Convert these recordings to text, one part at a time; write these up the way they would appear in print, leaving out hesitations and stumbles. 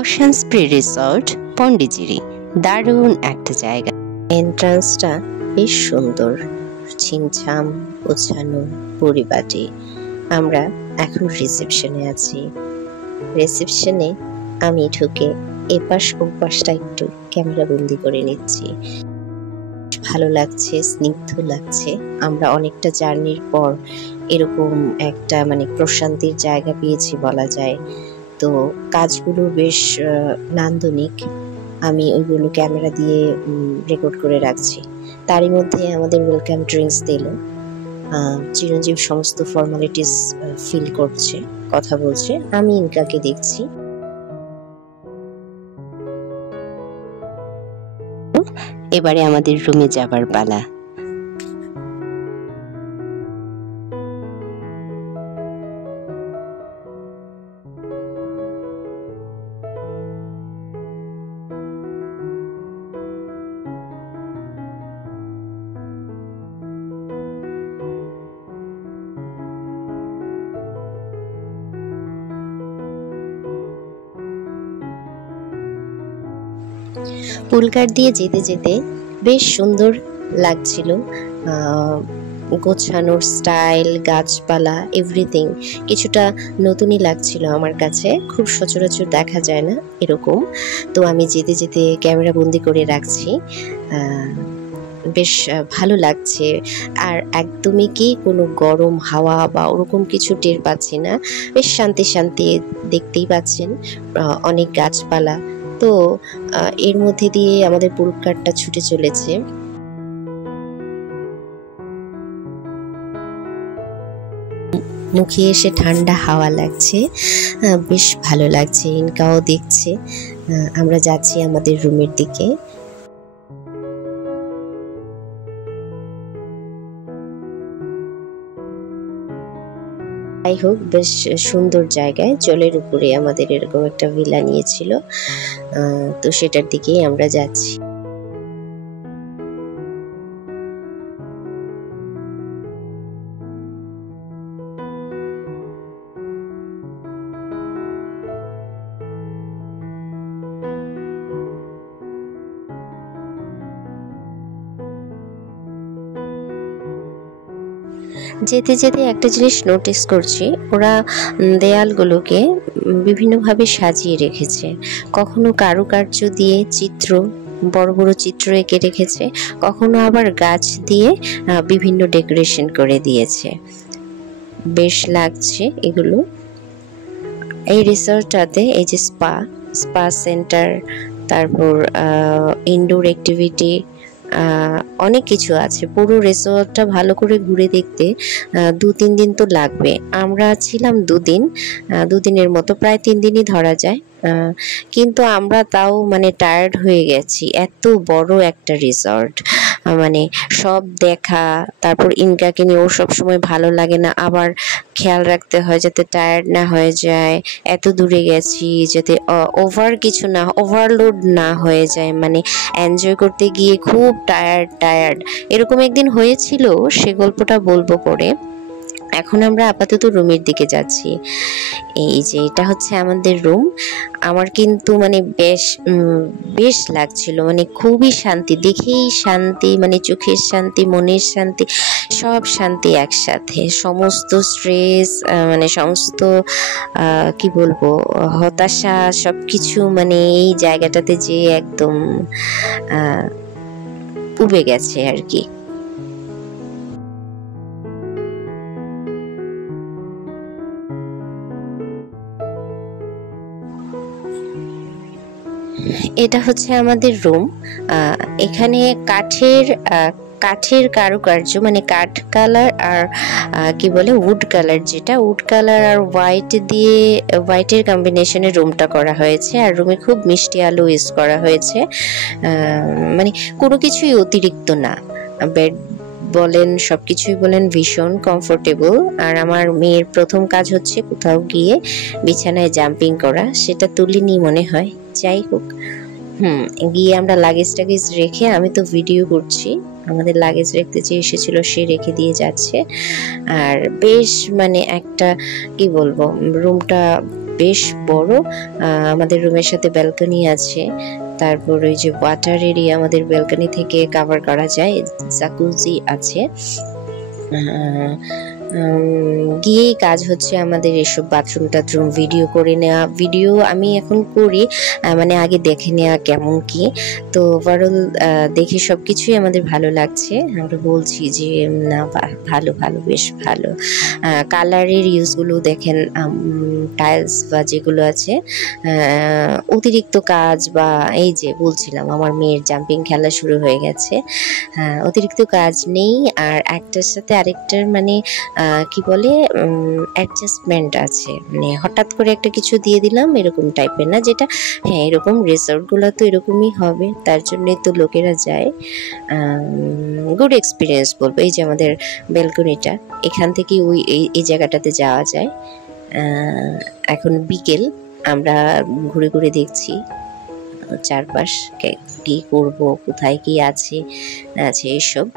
Ocean spray resort Pondicherry দারুণ একটা জায়গা। এন্ট্রান্সটা বেশ সুন্দর, ছিমছাম গোছানো পরিপাটি। আমরা এখন রিসেপশনে আছি। রিসেপশনে আমি ঢুকে এপাশ ওপাশটা একটু ক্যামেরা বন্দি করে নিচ্ছি। ভালো লাগছে, স্নিগ্ধ লাগছে। আমরা অনেকটা জার্নির পর এরকম একটা প্রশান্তির জায়গা পেয়েছি বলা যায়। তো কাজগুলো বেশ নান্দনিক। আমি ওইগুলো ক্যামেরা দিয়ে রেকর্ড করে রাখছি। তারই মধ্যে আমাদের ওয়েলকাম ড্রিঙ্কস দিল। চিরঞ্জীব সমস্ত ফর্মালিটিস ফিল করছে, কথা বলছে। আমি ইনকাকে দেখছি। এবারে আমাদের রুমে যাবার পালা। পুলকার দিয়ে যেতে যেতে বেশ সুন্দর লাগছিল। গোছানোর স্টাইল, গাছপালা, এভরিথিং কিছুটা নতুনই লাগছিল আমার কাছে। খুব সচরাচর দেখা যায় না এরকম। তো আমি যেতে যেতে ক্যামেরা বন্দি করে রাখছি। বেশ ভালো লাগছে। আর একদমই কি কোনো গরম হাওয়া বা ওরকম কিছু টের পাচ্ছি না। বেশ শান্তি শান্তি, দেখতেই পাচ্ছেন অনেক গাছপালা। তো এর মধ্যে দিয়ে আমাদের পুলকারটা ছুটে চলেছে। মুখে এসে ঠান্ডা হাওয়া লাগছে, বেশ ভালো লাগছে। ইনকাও দেখছে। আমরা যাচ্ছি আমাদের রুমের দিকে। যাই হোক, বেশ সুন্দর জায়গায়, জলের উপরে আমাদের এরকম একটা ভিলা নিয়েছিল। তো সেটার দিকেই আমরা যাচ্ছি। যেতে যেতে একটা জিনিস নোটিস করছি, ওরা দেয়ালগুলোকে বিভিন্নভাবে সাজিয়ে রেখেছে। কখনো কারুকার্য দিয়ে চিত্র, বড় বড় চিত্র এঁকে রেখেছে, কখনো আবার গাছ দিয়ে বিভিন্ন ডেকোরেশন করে দিয়েছে। বেশ লাগছে এগুলো। এই রিসর্টটাতে এই যে স্পা সেন্টার, তারপর ইনডোর অ্যাক্টিভিটি, অনেক কিছু আছে। পুরো রিসর্টটা ভালো করে ঘুরে দেখতে 2-3 দিন তো লাগবে। আমরা ছিলাম 2 দিন, 2 দিনের মতো, প্রায় 3 দিনই ধরা যায়। কিন্তু আমরা তাও টায়ার্ড হয়ে গেছি। এত বড় একটা রিসর্ট, সব দেখা, তারপর ইনকাকে নিয়ে ওর সবসময় ভালো লাগে না, আবার খেয়াল রাখতে হয় যাতে টায়ার্ড না হয়ে যায়। এত দূরে গেছি যাতে ওভারলোড না হয়ে যায়, এনজয় করতে গিয়ে খুব টায়ার্ড এরকম একদিন হয়েছিল। সে গল্পটা বলবো পরে। এখন আমরা আপাতত রুমের দিকে যাচ্ছি। এই যে এটা হচ্ছে আমাদের রুম। আমার কিন্তু বেশ লাগছিল, খুবই শান্তি, দেখেই শান্তি, চোখের শান্তি, মনের শান্তি, সব শান্তি একসাথে। সমস্ত স্ট্রেস, সমস্ত কি বলবো, হতাশা, সবকিছু এই জায়গাটাতে যে একদম উবে গেছে আর কি। এটা হচ্ছে আমাদের রুম। এখানে কাঠের কারুকার্য, কাঠ কালার আর কি বলে উড কালার, যেটা উড কালার আর হোয়াইটের কম্বিনেশনে রুমটা করা হয়েছে। আর রুমে খুব মিষ্টি আলো ইউজ করা হয়েছে। কোনো কিছুই অতিরিক্ত না। বেড বলেন, সবকিছুই বলেন, ভীষণ কমফোর্টেবল। আর আমার মেয়ের প্রথম কাজ হচ্ছে কোথাও গিয়ে বিছানায় জাম্পিং করা, সেটা তুলিনি মনে হয়। যাই হোক, গিয়ে আমরা লাগেজ রেখে, আমি তো ভিডিও করছি, আমাদের লাগেজ রাখতে যে এসেছিল সে রেখে দিয়ে যাচ্ছে। আর বেশ একটা কি বলবো, রুমটা বেশ বড়। আমাদের রুমের সাথে ব্যালকনি আছে। তারপর ওই যে ওয়াটার এরিয়া আমাদের ব্যালকনি থেকে কভার করা যায়, জাকুজি আছে। গিয়েই কাজ হচ্ছে আমাদের এসব বাথরুম টাথরুম ভিডিও করে নেওয়া। ভিডিও আমি এখন করি, মানে আগে দেখে নেওয়া কেমন কি। তো ওভারঅল দেখে সব কিছুই আমাদের ভালো লাগছে। আমরা বলছি যে না ভালো ভালো, বেশ ভালো। কালারের ইউজগুলো দেখেন, টাইলস বা যেগুলো আছে, অতিরিক্ত কাজ বা এই যে বলছিলাম আমার মেয়ের জাম্পিং খেলা শুরু হয়ে গেছে। অতিরিক্ত কাজ নেই, আর একটার সাথে আরেকটার মানে কি বলে অ্যাডজাস্টমেন্ট আছে। মানে হঠাৎ করে একটা কিছু দিয়ে দিলাম এরকম টাইপের না, যেটা হ্যাঁ এরকম রিসর্টগুলো তো এরকমই হবে, তার জন্যই তো লোকেরা যায়। গুড এক্সপিরিয়েন্স বলবো। এই যে আমাদের ব্যালকনিটা, এখান থেকে ওই এই জায়গাটাতে যাওয়া যায়। এখন বিকেল, আমরা ঘুরে ঘুরে দেখছি চারপাশ, কি করব, কোথায় কি আছে এসব।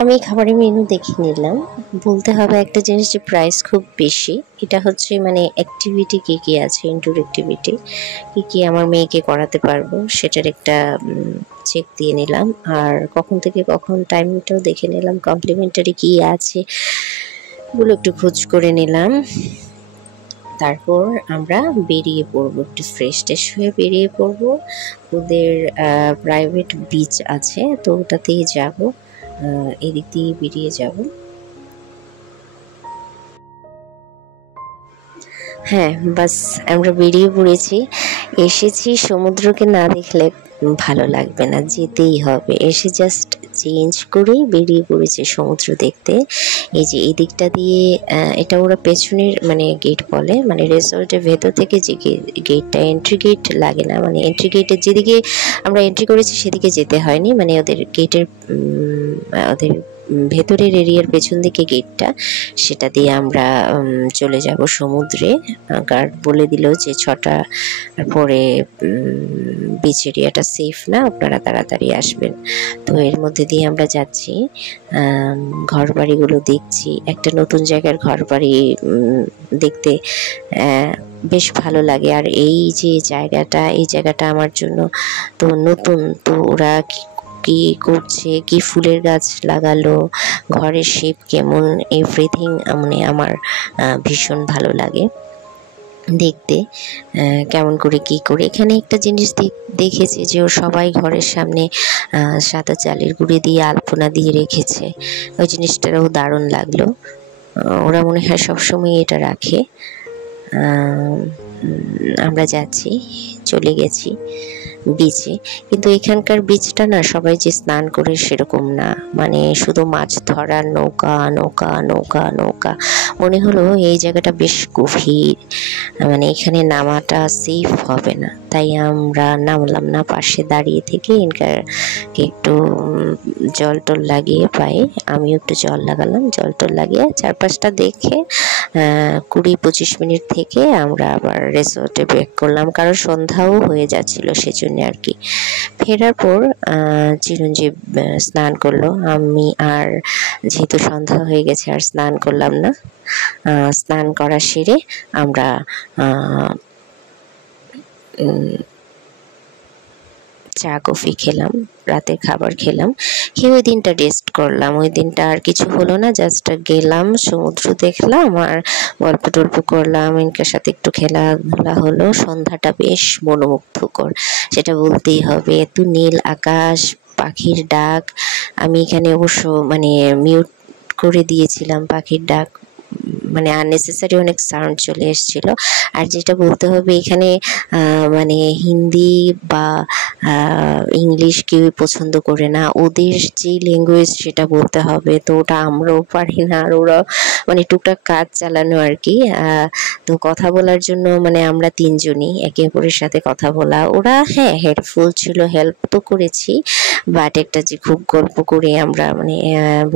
আমি খাবারের মেনু দেখে নিলাম। বলতে হবে একটা জিনিস, যে প্রাইস খুব বেশি। এটা হচ্ছে মানে অ্যাক্টিভিটি কী কী আছে, ইনডোর অ্যাক্টিভিটি কী কী আমার মেয়েকে করাতে পারবো সেটার একটা চেক দিয়ে নিলাম। আর কখন থেকে কখন টাইমটাও দেখে নিলাম, কমপ্লিমেন্টারি কী আছে এগুলো একটু খোঁজ করে নিলাম। তারপর আমরা বেরিয়ে পড়বো, একটু ফ্রেশ ট্রেশ হয়ে বেরিয়ে পড়বো। ওদের প্রাইভেট বিচ আছে, তো ওটাতেই যাবো। এদিক দিয়ে বেরিয়ে যাব। হ্যাঁ বাস, আমরা বেরিয়ে পড়েছি। এসেছি, সমুদ্রকে না দেখলে ভালো লাগবে না, যেতেই হবে। এসে জাস্ট চেঞ্জ করেই বেরিয়ে পড়েছে সমুদ্র দেখতে। এই যে এই দিকটা দিয়ে, এটা ওরা পেছনের মানে গেট বলে, মানে রিসোর্টের ভেতর থেকে যে গেটটা, এন্ট্রি গেট লাগে না, মানে এন্ট্রি গেটের যেদিকে আমরা এন্ট্রি করেছি সেদিকে যেতে হয়নি, মানে ওদের গেটের ওদের ভেতরের এরিয়ার পেছন দিকে গেটটা, সেটা দিয়ে আমরা চলে যাব সমুদ্রে। গার্ড বলে দিল যে 6টার পরে বিচ এরিয়াটা সেফ না, আপনারা তাড়াতাড়ি আসবেন। তো এর মধ্যে দিয়ে আমরা যাচ্ছি, ঘর বাড়িগুলো দেখছি। একটা নতুন জায়গার ঘর বাড়ি দেখতে বেশ ভালো লাগে। আর এই যে জায়গাটা, এই জায়গাটা আমার জন্য তো নতুন। তো ওরা কি করছে, কি ফুলের গাছ লাগালো, ঘরের শেপ কেমন, এভরিথিং মানে আমার ভীষণ ভালো লাগে দেখতে। কেমন করে কি করে, এখানে একটা জিনিস দেখেছি যে ও সবাই ঘরের সামনে সাদা চালের গুঁড়ি দিয়ে আলপনা দিয়ে রেখেছে। ওই জিনিসটাও দারুণ লাগলো। ওরা মনে হয় সবসময় এটা রাখে। আমরা যাচ্ছি, চলে গেছি বিচে। কিন্তু এখানকার বিচটা না সবাই যে স্নান করে সেরকম না, মানে শুধু মাছ ধরার নৌকা নৌকা নৌকা নৌকা। মনে হলো এই জায়গাটা বেশ গভীর, মানে এখানে নামাটা সেফ হবে না, তাই আমরা নামলাম না। পাশে দাঁড়িয়ে থেকে ইনকারকে একটু জল টল লাগিয়ে পায়ে, আমিও একটু জল লাগালাম। জল টল লাগিয়ে চারপাশটা দেখে 20-25 মিনিট থেকে আমরা আবার রিসোর্টে ব্যাক করলাম, কারণ সন্ধ্যাও হয়ে যাচ্ছিল সেজন্য আর কি। ফেরার পর চিরঞ্জীব স্নান করলো, আমি আর যেহেতু সন্ধ্যা হয়ে গেছে আর স্নান করলাম না। স্নান করা সেরে আমরা চা কফি খেলাম, রাতের খাবার খেলাম, খেয়ে ওই দিনটা রেস্ট করলাম। ওই দিনটা আর কিছু হলো না, জাস্ট গেলাম, সমুদ্র দেখলাম আর গল্প টল্প করলাম, ইনকার সাথে একটু খেলাধুলা হলো। সন্ধ্যাটা বেশ মনোমুগ্ধকর, সেটা বলতেই হবে। এত নীল আকাশ, পাখির ডাক। আমি এখানে অবশ্য মানে মিউট করে দিয়েছিলাম পাখির ডাক, মানে আননেসেসারি অনেক সাউন্ড চলে এসেছিল। আর যেটা বলতে হবে এখানে মানে হিন্দি বা ইংলিশ কেউই পছন্দ করে না, ওদের যেই ল্যাঙ্গুয়েজ সেটা বলতে হবে, তো ওটা আমরাও পারি না, আর ওরা মানে টুকটাক কাজ চালানো আর কি। তো কথা বলার জন্য মানে আমরা তিনজনই একে অপরের সাথে কথা বলা, ওরা হ্যাঁ হেল্পফুল ছিল, হেল্প তো করেছি, বাট একটা যে খুব গল্প করে আমরা মানে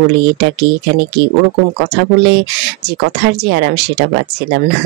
বলি এটা কি এখানে কি, ওরকম কথা বলে যে কথার যে আরাম সেটা পাচ্ছিলাম না।